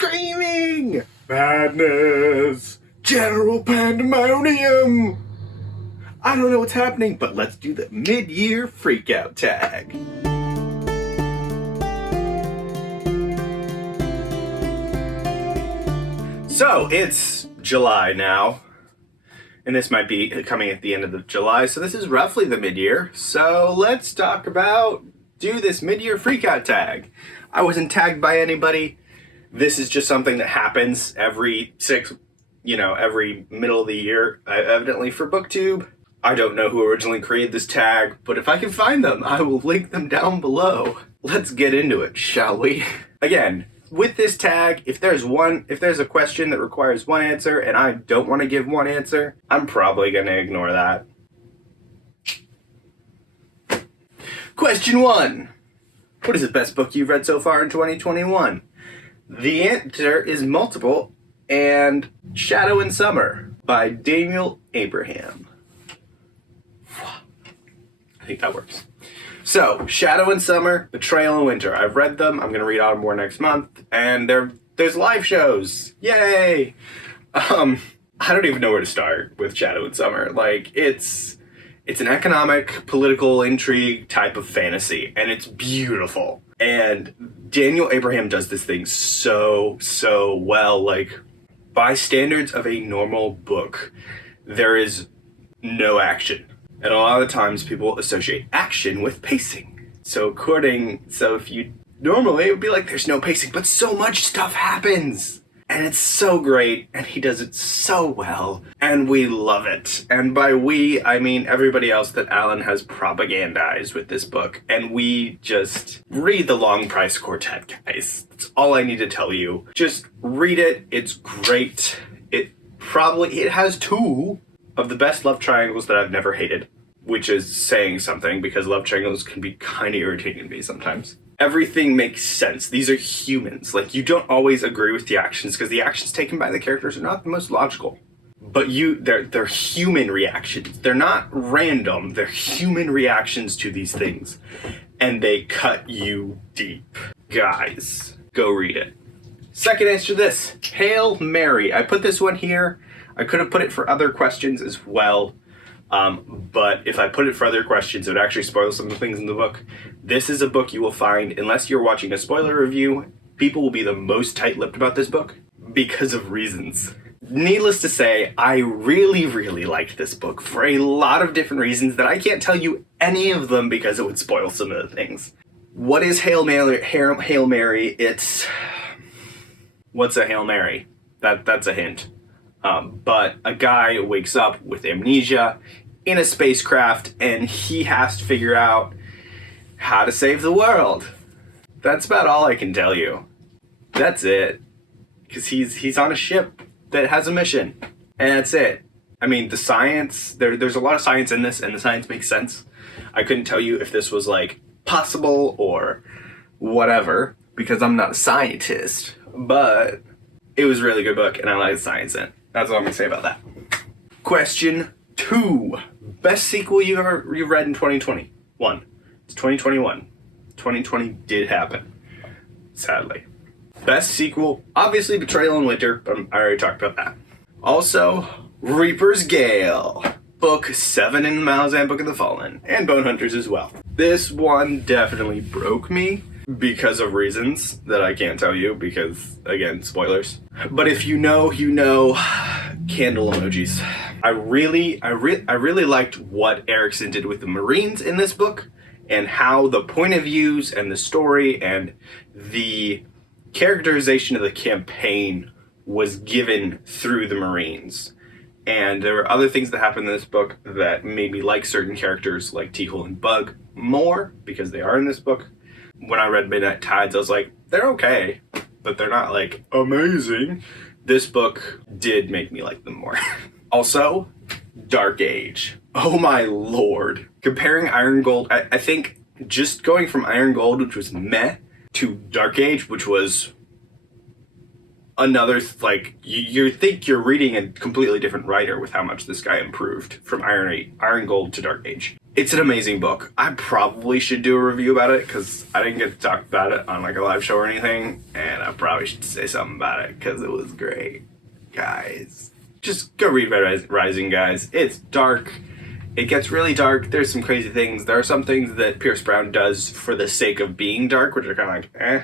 screaming. Madness. General pandemonium. I don't know what's happening, but let's do the mid-year freakout tag. So it's July now, and this might be coming at the end of July, so this is roughly the mid-year. So let's talk about do this mid-year freakout tag. I wasn't tagged by anybody. This is just something that happens every middle of the year, evidently for BookTube. I don't know who originally created this tag, but if I can find them, I will link them down below. Let's get into it, shall we? Again, with this tag, if there's a question that requires one answer and I don't want to give one answer, I'm probably going to ignore that. Question 1. What is the best book you've read so far in 2021? The answer is multiple, and Shadow and Summer by Daniel Abraham. I think that works. So, Shadow and Summer, Betrayal and Winter. I've read them. I'm going to read Autumn War next month. And there's live shows. Yay! I don't even know where to start with Shadow and Summer. Like, it's an economic, political intrigue type of fantasy. And it's beautiful. And Daniel Abraham does this thing so well. Like, by standards of a normal book, there is no action. And a lot of the times people associate action with pacing. So if you normally it would be like there's no pacing, but so much stuff happens. And it's so great, and he does it so well, and we love it. And by we, I mean everybody else that Alan has propagandized with this book. And we just read The Long Price Quartet, guys. That's all I need to tell you. Just read it. It's great. It has 2 of the best love triangles that I've never hated, which is saying something because love triangles can be kind of irritating to me sometimes. Everything makes sense. These are humans. Like, you don't always agree with the actions because the actions taken by the characters are not the most logical. But they're human reactions. They're not random. They're human reactions to these things. And they cut you deep. Guys, go read it. Second answer to this, Hail Mary. I put this one here. I could have put it for other questions as well, but if I put it for other questions, it would actually spoil some of the things in the book. This is a book you will find, unless you're watching a spoiler review, people will be the most tight-lipped about this book because of reasons. Needless to say, I really liked this book for a lot of different reasons that I can't tell you any of them because it would spoil some of the things. What is Hail Mary? What's a Hail Mary? That's a hint. But a guy wakes up with amnesia in a spacecraft and he has to figure out how to save the world. That's about all I can tell you. That's it. Because he's on a ship that has a mission. And that's it. I mean, the science, there's a lot of science in this and the science makes sense. I couldn't tell you if this was like possible or whatever because I'm not a scientist. But it was a really good book and I like the science in it. That's all I'm going to say about that. Question 2. Best sequel you've read in 2021. It's 2021. 2020 did happen. Sadly. Best sequel, obviously Betrayal and Winter, but I already talked about that. Also, Reaper's Gale. Book 7 in the Malazan Book of the Fallen. And Bone Hunters as well. This one definitely broke me because of reasons that I can't tell you because, again, spoilers. But if you know, you know. Candle emojis. I really liked what Erikson did with the Marines in this book and how the point of views and the story and the characterization of the campaign was given through the Marines. And there were other things that happened in this book that made me like certain characters like T-Hole and Bug more because they are in this book. When I read Midnight Tides, I was like, they're okay, but they're not like amazing. This book did make me like them more. Also, Dark Age. Oh my lord. Comparing Iron Gold, I think just going from Iron Gold, which was meh, to Dark Age, which was another, like, you think you're reading a completely different writer with how much this guy improved from Iron Gold to Dark Age. It's an amazing book. I probably should do a review about it because I didn't get to talk about it on like a live show or anything, and I probably should say something about it because it was great. Guys, just go read Red Rising, guys. It's dark. It gets really dark. There's some crazy things. There are some things that Pierce Brown does for the sake of being dark, which are kind of like, eh.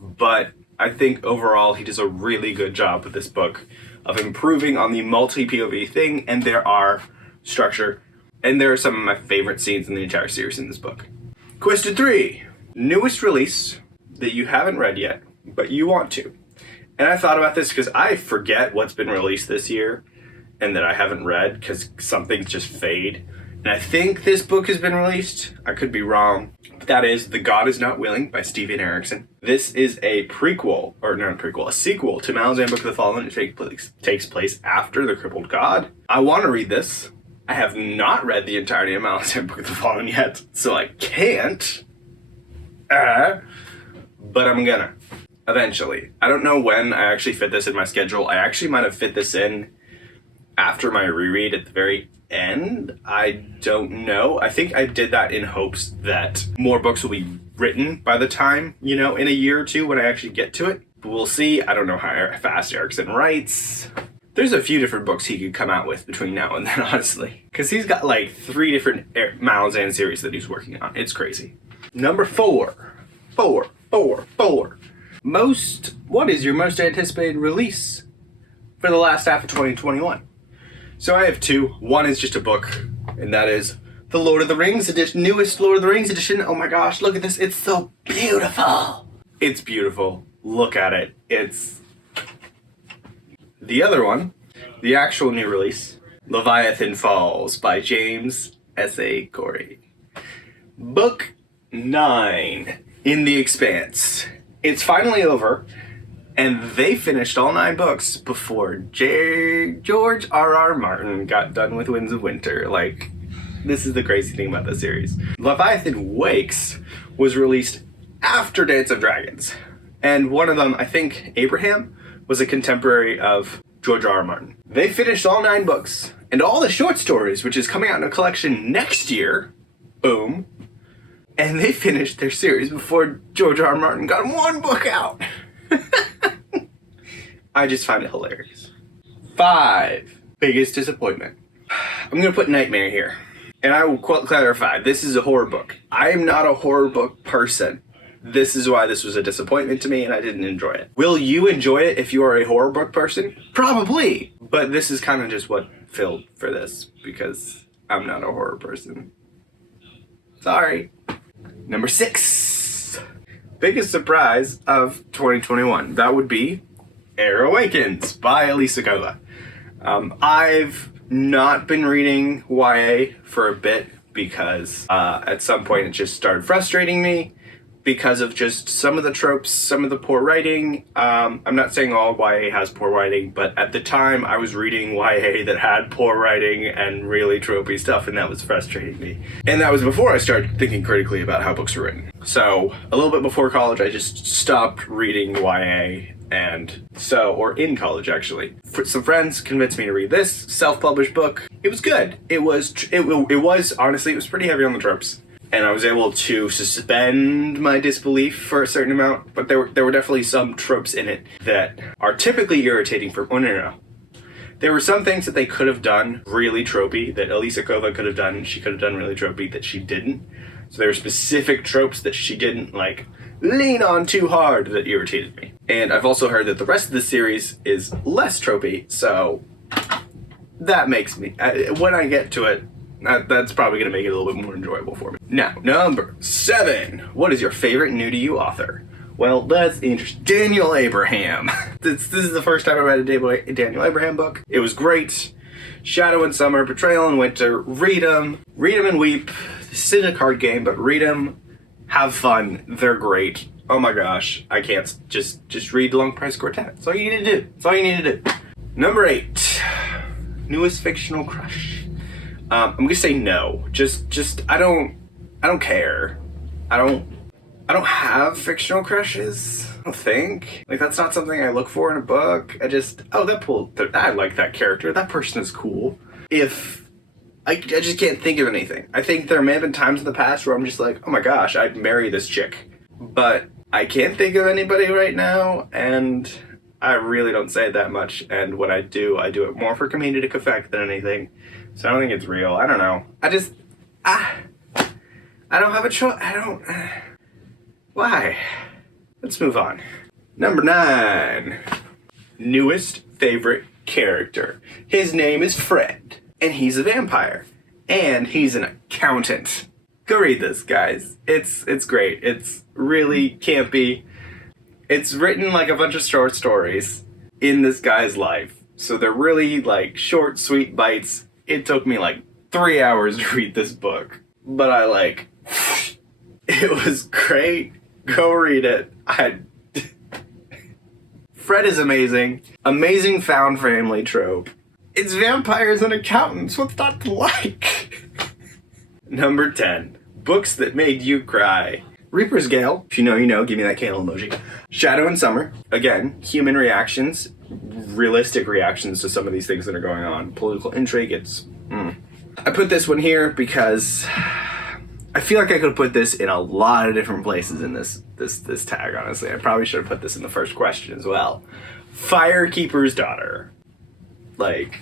But I think overall he does a really good job with this book of improving on the multi-POV thing, and there are structure. And there are some of my favorite scenes in the entire series in this book. Question 3. Newest release that you haven't read yet, but you want to. And I thought about this because I forget what's been released this year and that I haven't read because some things just fade. And I think this book has been released. I could be wrong. But that is The God Is Not Willing by Steven Erikson. This is a prequel, or not a prequel, a sequel to Malazan Book of the Fallen. It takes place after The Crippled God. I want to read this. I have not read the entirety of Malazan Book of the Fallen yet, so I can't. But I'm gonna. Eventually. I don't know when I actually fit this in my schedule. I actually might have fit this in after my reread at the very end. I don't know. I think I did that in hopes that more books will be written by the time, in a year or two when I actually get to it. But we'll see. I don't know how fast Erikson writes. There's a few different books he could come out with between now and then, honestly. Because he's got like 3 different Malazan series that he's working on. It's crazy. Number 4. What is your most anticipated release for the last half of 2021? So I have 2. One is just a book, and that is the Lord of the Rings edition, newest Lord of the Rings edition. Oh my gosh, look at this. It's so beautiful. It's beautiful. Look at it. It's... The other one, the actual new release, Leviathan Falls by James S.A. Corey. Book 9 in The Expanse. It's finally over, and they finished all 9 books before George R.R. Martin got done with Winds of Winter. Like, this is the crazy thing about this series. Leviathan Wakes was released after Dance of Dragons, and one of them, I think Abraham, was a contemporary of George R.R. Martin. They finished all 9 books, and all the short stories, which is coming out in a collection next year. Boom. And they finished their series before George R.R. Martin got 1 book out. I just find it hilarious. 5. Biggest disappointment. I'm going to put Nightmare here. And I will clarify, this is a horror book. I am not a horror book person. This is why this was a disappointment to me and I didn't enjoy it. Will you enjoy it if you are a horror book person? Probably. But this is kind of just what filled for this because I'm not a horror person. Sorry. Number 6. Biggest surprise of 2021. That would be Air Awakens by Elisa Kova. I've not been reading YA for a bit because at some point it just started frustrating me. Because of just some of the tropes, some of the poor writing. I'm not saying all YA has poor writing, but at the time I was reading YA that had poor writing and really tropey stuff, and that was frustrating me. And that was before I started thinking critically about how books were written. So, a little bit before college, I just stopped reading YA, or in college actually. Some friends convinced me to read this self-published book. It was good. It was honestly, it was pretty heavy on the tropes. And I was able to suspend my disbelief for a certain amount, but there were definitely some tropes in it that are typically irritating for... Oh, no. There were some things that they could have done really tropey, that Elisa Kova could have done, she could have done really tropey, that she didn't. So there were specific tropes that she didn't, lean on too hard that irritated me. And I've also heard that the rest of the series is less tropey, so that makes me... when I get to it, that's probably going to make it a little bit more enjoyable for me. Now, number 7. What is your favorite new-to-you author? Well, that's interesting. Daniel Abraham. This is the first time I read a Daniel Abraham book. It was great. Shadow and Summer, Betrayal and Winter. Read them. Read them and weep. This is a card game, but read them. Have fun. They're great. Oh my gosh. I can't. Just read Long Price Quartet. That's all you need to do. That's all you need to do. Number 8. Newest fictional crush. I'm gonna say no. I don't care. I don't have fictional crushes. I don't think. That's not something I look for in a book. I like that character. That person is cool. If I just can't think of anything. I think there may have been times in the past where I'm just like, oh my gosh, I'd marry this chick. But I can't think of anybody right now, and I really don't say that much. And when I do it more for comedic effect than anything. So I don't think it's real. I don't know. I don't have a choice. Why? Let's move on. Number 9. Newest favorite character. His name is Fred, and he's a vampire, and he's an accountant. Go read this, guys. It's great. It's really campy. It's written like a bunch of short stories in this guy's life. So they're really like short, sweet bites. It took me like 3 hours to read this book, but it was great. Go read it. Fred is amazing. Amazing found family trope. It's vampires and accountants. What's not to like? Number 10. Books that made you cry. Reaper's Gale. If you know, you know. Give me that candle emoji. Shadow and Summer. Again, human reactions. Realistic reactions to some of these things that are going on. Political intrigue. I put this one here because I feel like I could put this in a lot of different places in this tag, honestly. I probably should have put this in the first question as well. Firekeeper's Daughter. Like,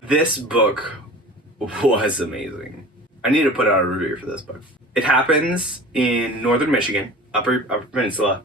this book was amazing. I need to put out a review for this book. It happens in northern Michigan, upper peninsula,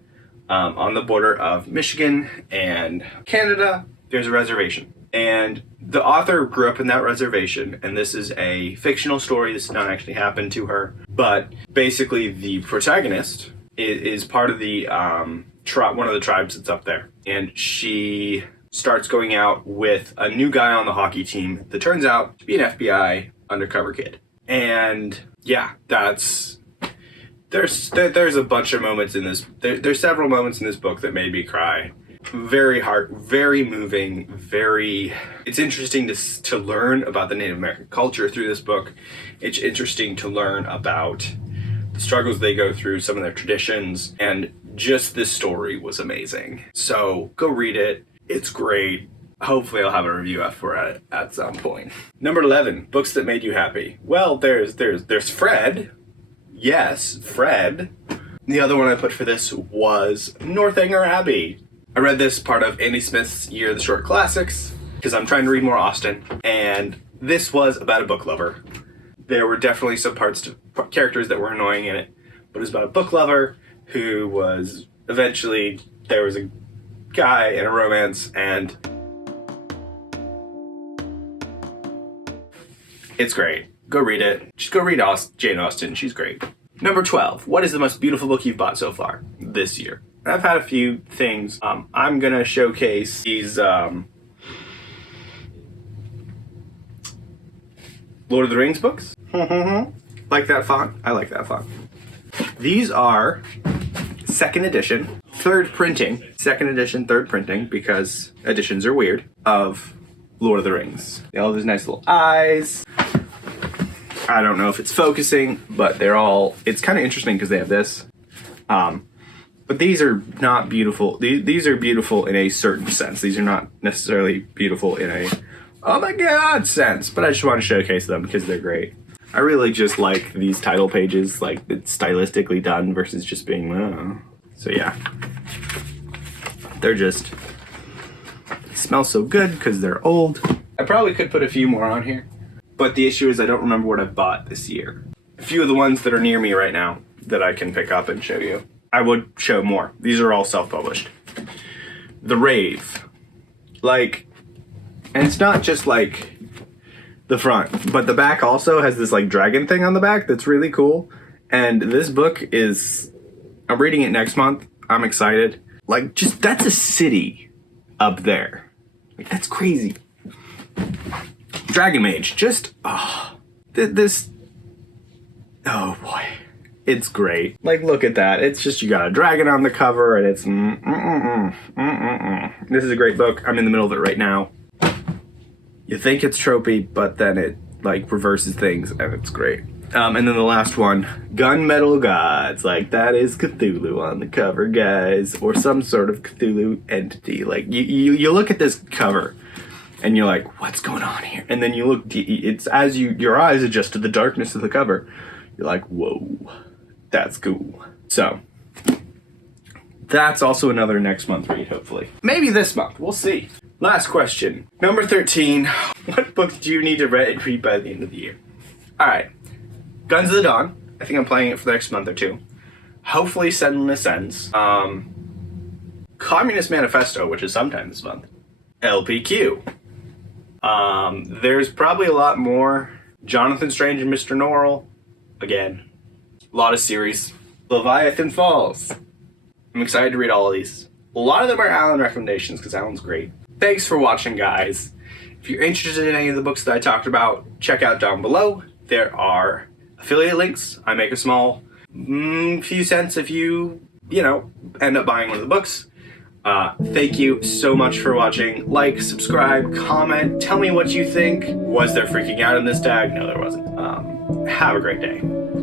on the border of Michigan and Canada. There's a reservation. And the author grew up in that reservation, and this is a fictional story. This did not actually happen to her. But basically, the protagonist is part of the one of the tribes that's up there. And she starts going out with a new guy on the hockey team that turns out to be an FBI undercover kid. And yeah, there's a bunch of moments in this. There's several moments in this book that made me cry. Very moving, it's interesting to learn about the Native American culture through this book. It's interesting to learn about the struggles they go through, some of their traditions, and just this story was amazing. So go read it. It's great. Hopefully I'll have a review for it at some point. Number 11, books that made you happy. Well, there's Fred. Yes, Fred. The other one I put for this was Northanger Abbey. I read this part of Andy Smith's Year of the Short Classics because I'm trying to read more Austen, and this was about a book lover. There were definitely some characters that were annoying in it, but it was about a book lover who was eventually, there was a guy in a romance, and it's great. Go read it. Just go read Jane Austen. She's great. Number 12. What is the most beautiful book you've bought so far this year? I've had a few things. I'm going to showcase these Lord of the Rings books. Like that font? I like that font. These are second edition, third printing. Second edition, third printing, because editions are weird, of Lord of the Rings. They all have these nice little eyes. I don't know if it's focusing, but it's kind of interesting because they have this. But these are not beautiful. These are beautiful in a certain sense. These are not necessarily beautiful in a, oh my god, sense. But I just want to showcase them because they're great. I really just like these title pages, like it's stylistically done versus just being, oh. So yeah. They smell so good because they're old. I probably could put a few more on here. But the issue is I don't remember what I've bought this year. A few of the ones that are near me right now that I can pick up and show you. I would show more. These are all self-published. The Rave. And it's not just the front, but the back also has this dragon thing on the back that's really cool. And this book I'm reading it next month. I'm excited. That's a city up there. That's crazy. Dragon Mage, oh boy. It's great. Look at that. It's just, you got a dragon on the cover, and it's This is a great book. I'm in the middle of it right now. You think it's tropey, but then it reverses things, and it's great. And then the last one, Gunmetal Gods. That is Cthulhu on the cover, guys, or some sort of Cthulhu entity. You look at this cover, and you're like, what's going on here? And then you look, it's as your eyes adjust to the darkness of the cover, you're like, whoa, that's cool. So that's also another next month read, hopefully. Maybe this month, we'll see. Last question. Number 13, what book do you need to read by the end of the year? All right, Guns of the Dawn. I think I'm playing it for the next month or two. Hopefully Sending Ascends. Communist Manifesto, which is sometime this month. LPQ. There's probably a lot more. Jonathan Strange and Mr. Norrell. Again, a lot of series. Leviathan Falls. I'm excited to read all of these. A lot of them are Alan recommendations because Alan's great. Thanks for watching, guys. If you're interested in any of the books that I talked about, check out down below. There are affiliate links. I make a small few cents if you end up buying one of the books. Thank you so much for watching. Like, subscribe, comment, tell me what you think. Was there freaking out in this tag? No, there wasn't. Have a great day.